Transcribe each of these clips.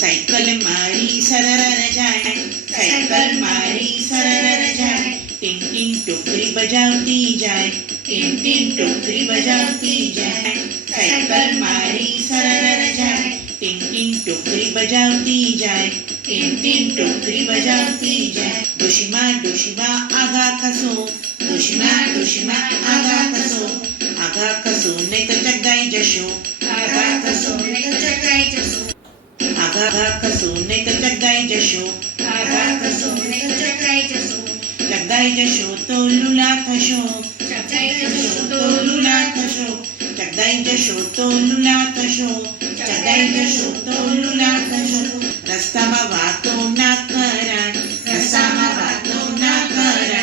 Cycle મારી સરર જાય, cycle મારી સરર જાય, ટીન ટીન ટોકરી બજાવતી જાય, ટીન ટીન ટોકરી બજાવતી જાય, સાયકલ મારી સરર જાય, ટીન ટીન ટોકરી બજાવતી જાય, ટીન ટીન ટોકરી બજાવતી જાય. ડોશીમા ડોશીમા આગા ખસો, ડોશીમા ડોશીમા આગા ખસો, આગા ખસો ને તો ચગાઈ જશો, આગા ખસો ને તો ચગાઈ જશો, આગા ખસો ને તો ચગાઈ જશો, આગા ખસો ને તો ચગાઈ જશો, ચગાઈ જશો તો લુલા થશો, ચગાઈ જશો તો લુલા થશો, ચગાઈ જશો તો લુલા થશો, ચગાઈ જશો તો લુલા થશો. રસ્તામાં વાતો ના કરાય, રસ્તામાં વાતો ના કરાય,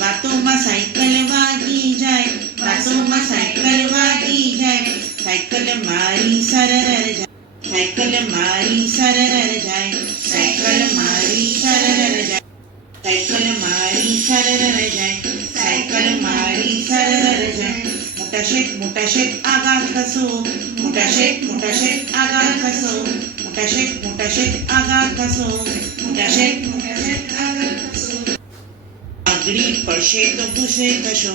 વાતોમાં સાયકલ વાગી જાય, વાતોમાં સાયકલ વાગી જાય, સાયકલ મારી સરર જાય, સાયકલ મારી સરર જાય, સાયકલ મારી સરર જાય, સાયકલ મારી સરર જાય, સાયકલ મારી સરર જાય. મોટા શેઠ આગા ખસો, મોટા શેઠ આગા ખસો, મોટા શેઠ આગા ખસો, મોટા શેઠ આગા ખસો. પાઘડી પડશે તો ગુસ્સે થશો,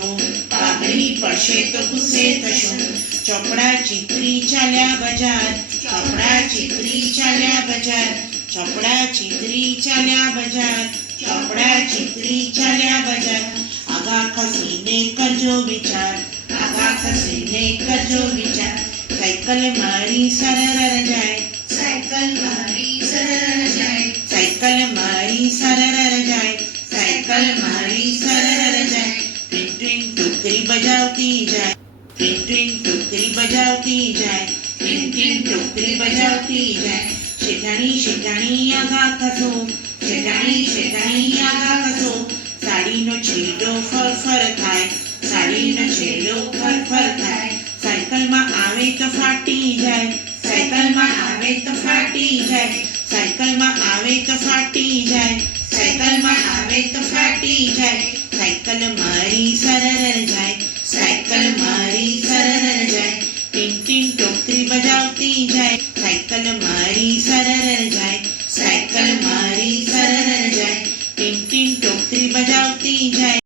પાઘડી પડશે તો ગુસ્સે થશો, ચોપડા ચીતરી ચાલ્યા બજાર, ચોપડા ચીતરી ચાલ્યા બજાર, ચોપડા ચીતરી ચાલ્યા બજાર, ચોપડા ચીતરી ચાલ્યા બજાર. આગા ખસીને કરજો વિચાર, આગા ખસીને કરજો વિચાર, સાયકલ મારી સરર જાય, સાયકલ મારી સરર જાય, સાયકલ મારી સરર જાય, સાયકલ મારી સરર જાય. ટ્વીન ટ્વીન ટોકરી બજાવતી જાય, ટ્વીન ટ્વીન ટોકરી બજાવતી જાય, ટ્વીન ટ્વીન ટોકરી બજાવતી જાય. શેઠાણી આગા ખસો, શેઠાણી આગા ખસો, સાડીનો છેડો ફરફર થાય, સાડીનો છેડો ફરફર થાય, સાયકલમાં આવે તો ફાટી જાય, સાયકલમાં આવે તો ફાટી જાય, સાયકલમાં આવે તો ફાટી જાય, સાયકલમાં આવે તો ફાટી જાય. સાયકલ મારી સરર જાય, સાયકલ મારી સરર જાય, ટીન ટીન ટોકરી બજાવતી જાય, સાયકલ મારી સરર જાય, સાયકલ મારી સરર જાય, ટીન ટીન ટોકરી બજાવતી જાય.